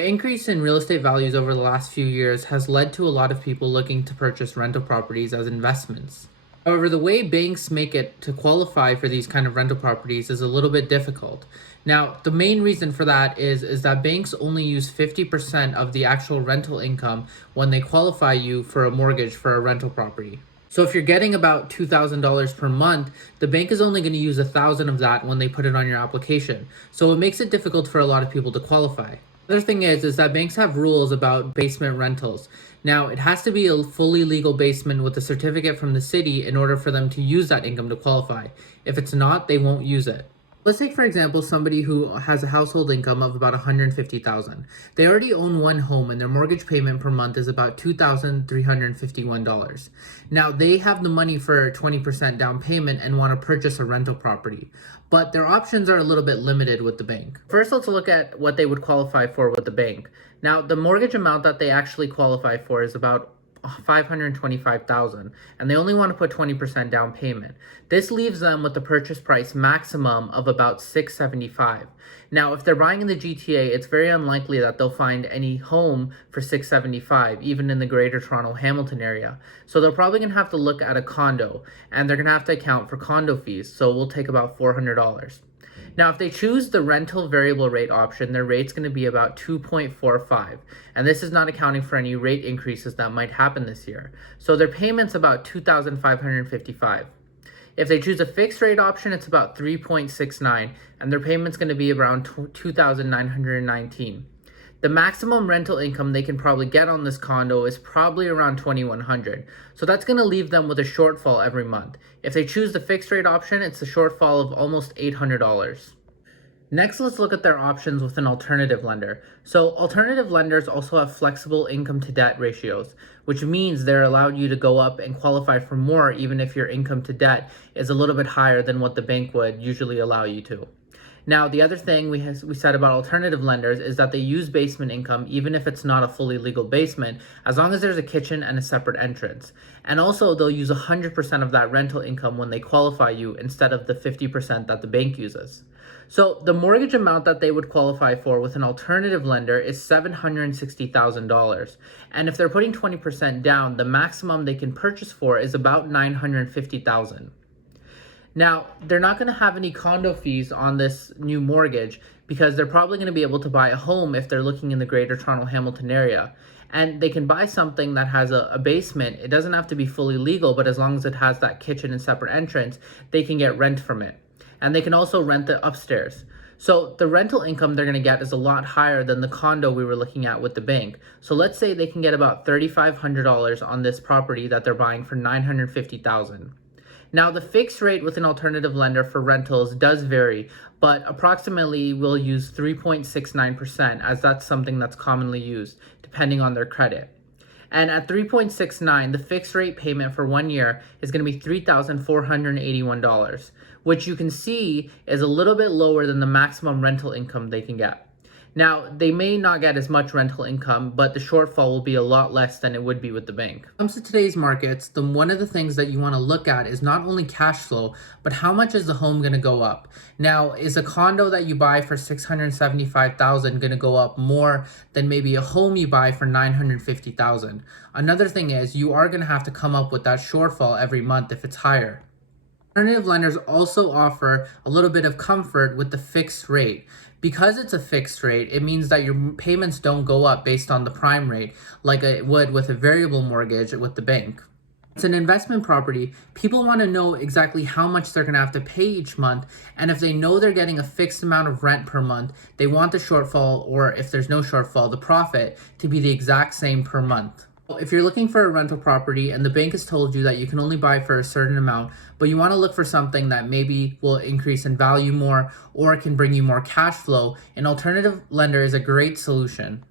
The increase in real estate values over the last few years has led to a lot of people looking to purchase rental properties as investments. However, the way banks make it to qualify for these kind of rental properties is a little bit difficult. Now, the main reason for that is that banks only use 50% of the actual rental income when they qualify you for a mortgage for a rental property. So if you're getting about $2,000 per month, the bank is only going to use 1,000 of that when they put it on your application. So it makes it difficult for a lot of people to qualify. Other thing is that banks have rules about basement rentals. Now, it has to be a fully legal basement with a certificate from the city in order for them to use that income to qualify. If it's not, they won't use it. Let's take, for example, somebody who has a household income of about 150,000. They already own one home and their mortgage payment per month is about $2,351. Now, they have the money for 20% down payment and want to purchase a rental property, but their options are a little bit limited with the bank. First, let's look at what they would qualify for with the bank. Now, the mortgage amount that they actually qualify for is about 525,000, and they only want to put 20% down payment. This leaves them with the purchase price maximum of about 675. Now, if they're buying in the GTA, it's very unlikely that they'll find any home for 675, even in the Greater Toronto Hamilton area. So they're probably going to have to look at a condo, and they're going to have to account for condo fees, so we'll take about $400. Now, if they choose the rental variable rate option, their rate's going to be about 2.45, and this is not accounting for any rate increases that might happen this year. So their payment's about $2,555. If they choose a fixed rate option, it's about 3.69, and their payment's going to be around $2,919. The maximum rental income they can probably get on this condo is probably around $2,100. So that's going to leave them with a shortfall every month. If they choose the fixed rate option, it's a shortfall of almost $800. Next, let's look at their options with an alternative lender. So alternative lenders also have flexible income to debt ratios, which means they're allowed you to go up and qualify for more even if your income to debt is a little bit higher than what the bank would usually allow you to. Now, the other thing we said about alternative lenders is that they use basement income even if it's not a fully legal basement, as long as there's a kitchen and a separate entrance. And also, they'll use 100% of that rental income when they qualify you instead of the 50% that the bank uses. So the mortgage amount that they would qualify for with an alternative lender is $760,000. And if they're putting 20% down, the maximum they can purchase for is about $950,000. Now, they're not going to have any condo fees on this new mortgage because they're probably going to be able to buy a home if they're looking in the Greater Toronto Hamilton area. And they can buy something that has a basement. It doesn't have to be fully legal, but as long as it has that kitchen and separate entrance, they can get rent from it. And they can also rent the upstairs. So the rental income they're going to get is a lot higher than the condo we were looking at with the bank. So let's say they can get about $3,500 on this property that they're buying for $950,000. Now, the fixed rate with an alternative lender for rentals does vary, but approximately we'll use 3.69% as that's something that's commonly used, depending on their credit. And at 3.69, the fixed rate payment for 1 year is going to be $3,481, which you can see is a little bit lower than the maximum rental income they can get. Now, they may not get as much rental income, but the shortfall will be a lot less than it would be with the bank. When it comes to today's markets, one of the things that you want to look at is not only cash flow, but how much is the home going to go up? Now, is a condo that you buy for $675,000 going to go up more than maybe a home you buy for $950,000? Another thing is you are going to have to come up with that shortfall every month if it's higher. Alternative lenders also offer a little bit of comfort with the fixed rate. Because it's a fixed rate, it means that your payments don't go up based on the prime rate like it would with a variable mortgage with the bank. It's an investment property. People want to know exactly how much they're going to have to pay each month, and if they know they're getting a fixed amount of rent per month, they want the shortfall, or if there's no shortfall, the profit, to be the exact same per month. If you're looking for a rental property and the bank has told you that you can only buy for a certain amount, but you want to look for something that maybe will increase in value more or can bring you more cash flow, an alternative lender is a great solution.